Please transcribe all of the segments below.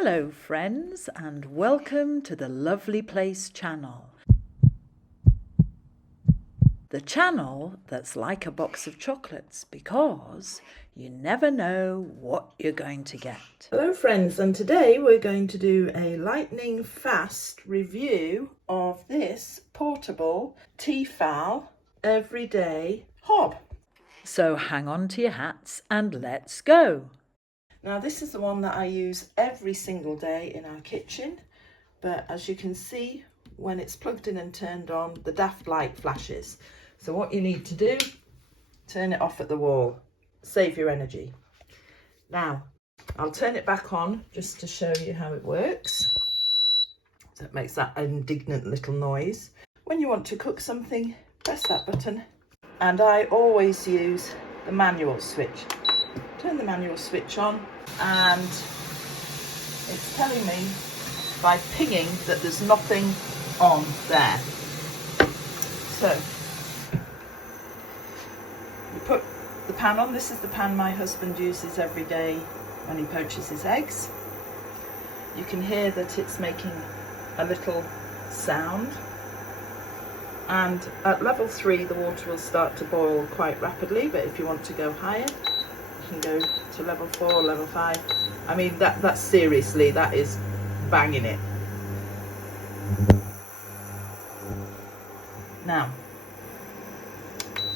Hello friends, and welcome to the Lovely Place channel. The channel that's like a box of chocolates because you never know what you're going to get. Hello friends, and today we're going to do a lightning fast review of this portable Tefal everyday hob. So hang on to your hats and let's go. Now this is the one that I use every single day in our kitchen, but as you can see, when it's plugged in and turned on, the daft light flashes. So what you need to do, turn it off at the wall, save your energy. Now I'll turn it back on just to show you how it works. So it makes that indignant little noise. When you want to cook something, press that button. And I always use the manual switch. Turn the manual switch on and it's telling me by pinging that there's nothing on there. So you put the pan on. This is the pan my husband uses every day when he poaches his eggs. You can hear that it's making a little sound, and at level 3 the water will start to boil quite rapidly, but if you want to go higher you can go to level 4, level 5. I mean that's seriously, that is banging it. Now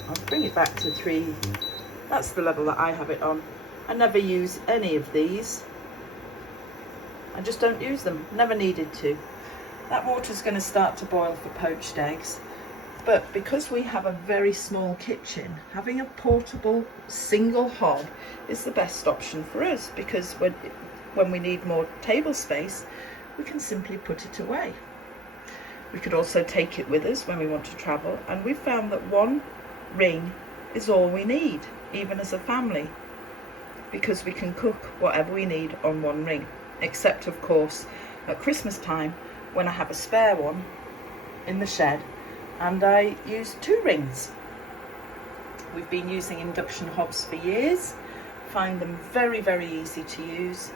I'll bring it back to 3. That's the level that I have it on. I never use any of these. I just don't use them, never needed to. That water's going to start to boil for poached eggs, but because we have a very small kitchen, having a portable single hob is the best option for us, because when we need more table space, we can simply put it away. We could also take it with us when we want to travel, and we've found that one ring is all we need, even as a family, because we can cook whatever we need on one ring, except of course at Christmas time when I have a spare one in the shed and I use 2 rings. We've been using induction hobs for years, find them very, very easy to use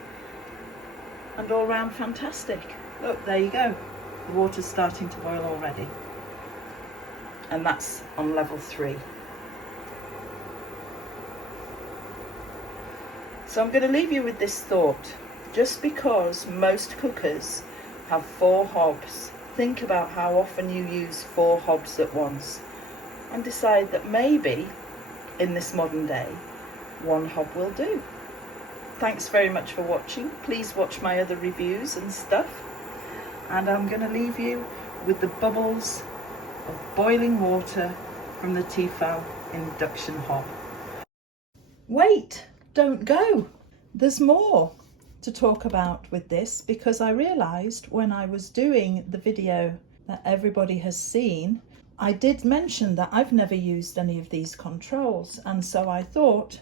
and all round fantastic. Look, there you go, the water's starting to boil already, and that's on level 3. So I'm going to leave you with this thought. Just because most cookers have 4 hobs, think about how often you use 4 hobs at once and decide that maybe in this modern day 1 hob will do. Thanks very much for watching. Please watch my other reviews and stuff, and I'm going to leave you with the bubbles of boiling water from the Tefal induction hob. Wait, don't go. There's more to talk about with this, because I realized when I was doing the video that everybody has seen, I did mention that I've never used any of these controls, and so I thought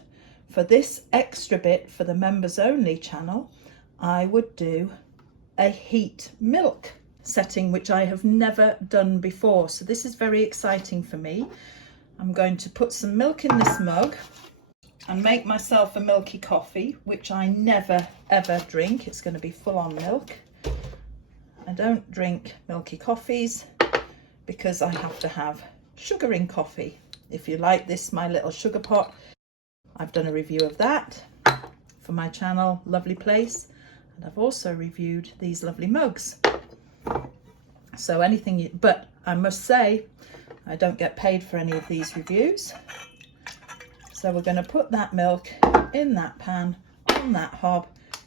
for this extra bit for the members only channel I would do a heat milk setting, which I have never done before. So this is very exciting for me. I'm going to put some milk in this mug and make myself a milky coffee, which I never ever drink. It's going to be full on milk. I don't drink milky coffees because I have to have sugar in coffee. If you like this, my little sugar pot, I've done a review of that for my channel, Lovely Place, and I've also reviewed these lovely mugs. So anything, but I must say, I don't get paid for any of these reviews. So we're going to put that milk in that pan on that hob,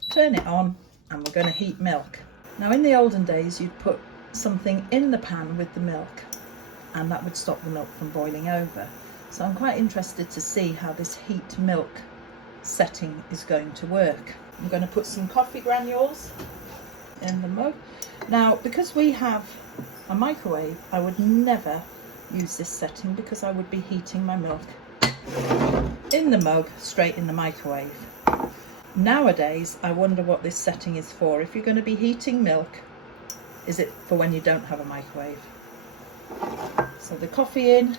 turn it on, and we're going to heat milk. Now in the olden days you'd put something in the pan with the milk and that would stop the milk from boiling over. So I'm quite interested to see how this heat milk setting is going to work. I'm going to put some coffee granules in the mug. Now because we have a microwave, I would never use this setting because I would be heating my milk in the mug straight in the microwave. Nowadays I wonder what this setting is for. If you're going to be heating milk, is it for when you don't have a microwave? So the coffee in,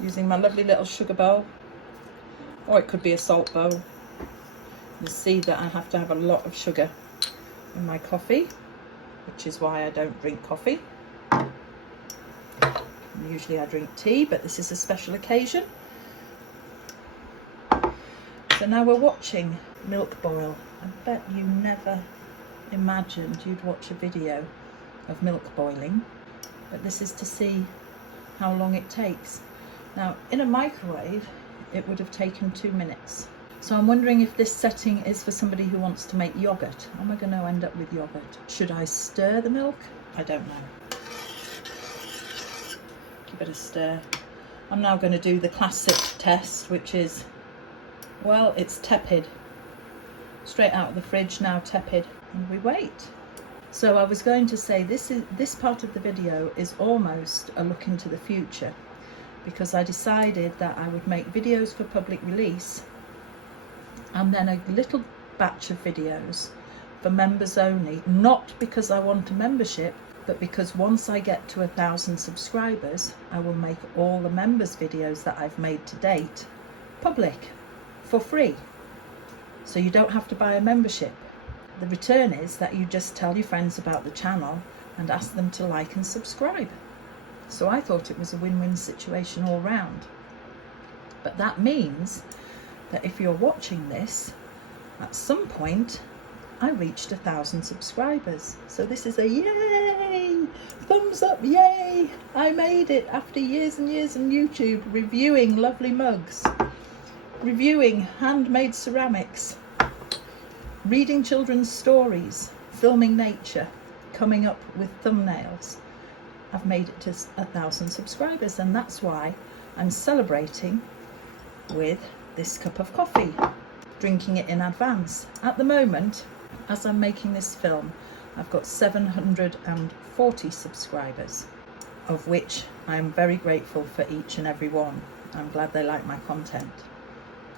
using my lovely little sugar bowl, or it could be a salt bowl. You see that I have to have a lot of sugar in my coffee, which is why I don't drink coffee. Usually I drink tea, but this is a special occasion. So now we're watching milk boil. I bet you never imagined you'd watch a video of milk boiling, but this is to see how long it takes. Now, in a microwave, it would have taken 2 minutes. So I'm wondering if this setting is for somebody who wants to make yogurt. Am I going to end up with yogurt? Should I stir the milk? I don't know. Give it a stir. I'm now going to do the classic test, which is, well, it's tepid. Straight out of the fridge, now tepid. And we wait. So I was going to say this part of the video is almost a look into the future, because I decided that I would make videos for public release and then a little batch of videos for members only, not because I want a membership, but because once I get to 1,000 subscribers, I will make all the members videos that I've made to date public for free. So you don't have to buy a membership. The return is that you just tell your friends about the channel and ask them to like and subscribe. So I thought it was a win-win situation all round. But that means that if you're watching this, at some point I reached 1,000 subscribers. So this is a yay! Thumbs up, yay! I made it after years and years on YouTube reviewing lovely mugs, reviewing handmade ceramics, reading children's stories, filming nature, coming up with thumbnails. I've made it to 1,000 subscribers, and that's why I'm celebrating with this cup of coffee, drinking it in advance. At the moment, as I'm making this film, I've got 740 subscribers, of which I'm very grateful for each and every one. I'm glad they like my content,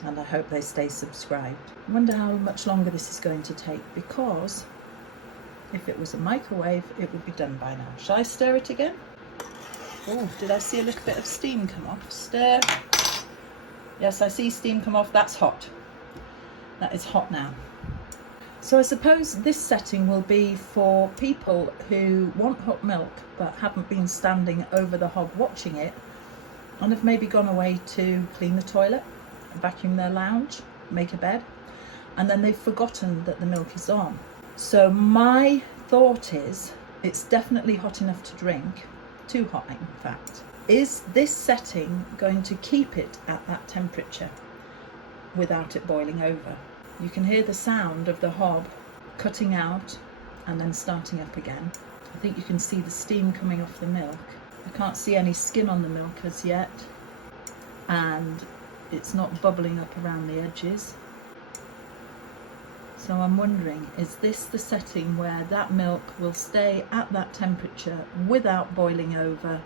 and I hope they stay subscribed. I wonder how much longer this is going to take, because if it was a microwave, it would be done by now. Shall I stir it again? Oh, did I see a little bit of steam come off? Stir. Yes, I see steam come off. That's hot. That is hot now. So I suppose this setting will be for people who want hot milk but haven't been standing over the hob watching it, and have maybe gone away to clean the toilet, vacuum their lounge, make a bed, and then they've forgotten that the milk is on. So my thought is, it's definitely hot enough to drink, too hot in fact. Is this setting going to keep it at that temperature without it boiling over? You can hear the sound of the hob cutting out and then starting up again. I think you can see the steam coming off the milk. I can't see any skin on the milk as yet, and it's not bubbling up around the edges. So I'm wondering, is this the setting where that milk will stay at that temperature without boiling over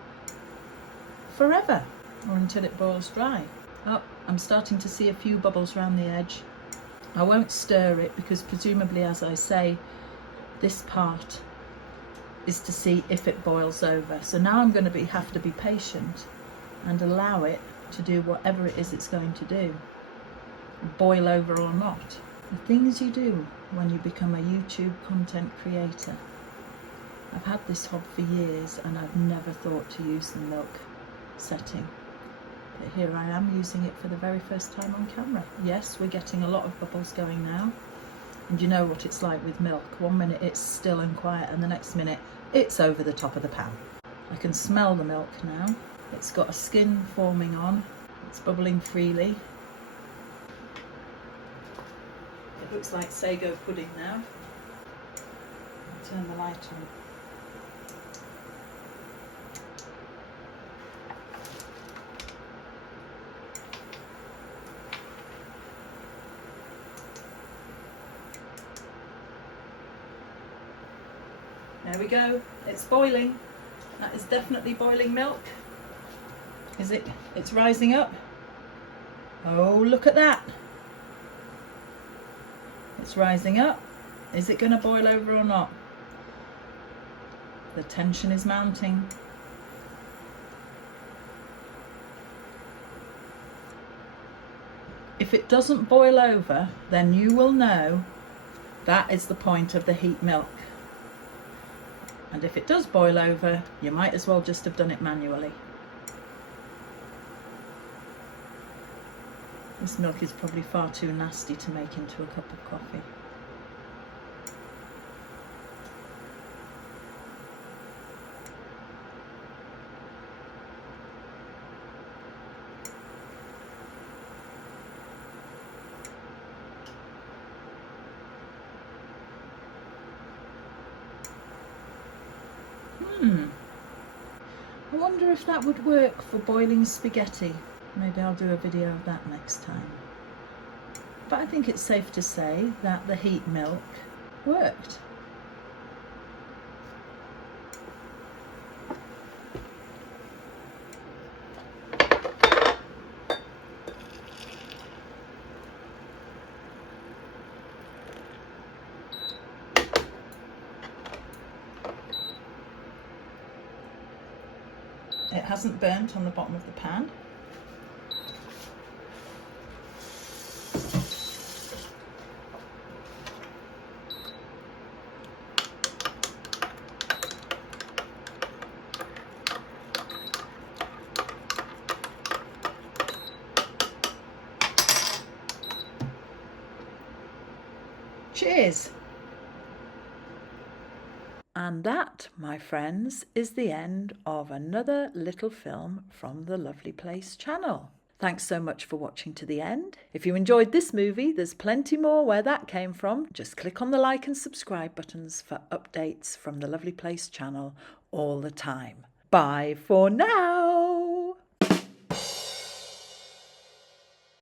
forever, or until it boils dry? Oh, I'm starting to see a few bubbles around the edge. I won't stir it because presumably, as I say, this part is to see if it boils over. So now I'm going to have to be patient and allow it to do whatever it is it's going to do, boil over or not. The things you do when you become a YouTube content creator. I've had this hob for years and I've never thought to use the milk setting. But here I am using it for the very first time on camera. Yes, we're getting a lot of bubbles going now. And you know what it's like with milk. 1 minute it's still and quiet, and the next minute it's over the top of the pan. I can smell the milk now. It's got a skin forming on. It's bubbling freely. It looks like sago pudding now. I'll turn the light on. There we go, it's boiling. That is definitely boiling milk. Is it? It's rising up. Oh, look at that. It's rising up. Is it going to boil over or not? The tension is mounting. If it doesn't boil over, then you will know that is the point of the heat milk. And if it does boil over, you might as well just have done it manually. This milk is probably far too nasty to make into a cup of coffee. I wonder if that would work for boiling spaghetti. Maybe I'll do a video of that next time. But I think it's safe to say that the heat milk worked. It hasn't burnt on the bottom of the pan. Cheers! And that, my friends, is the end of another little film from the Lovely Place channel. Thanks so much for watching to the end. If you enjoyed this movie, there's plenty more where that came from. Just click on the like and subscribe buttons for updates from the Lovely Place channel all the time. Bye for now!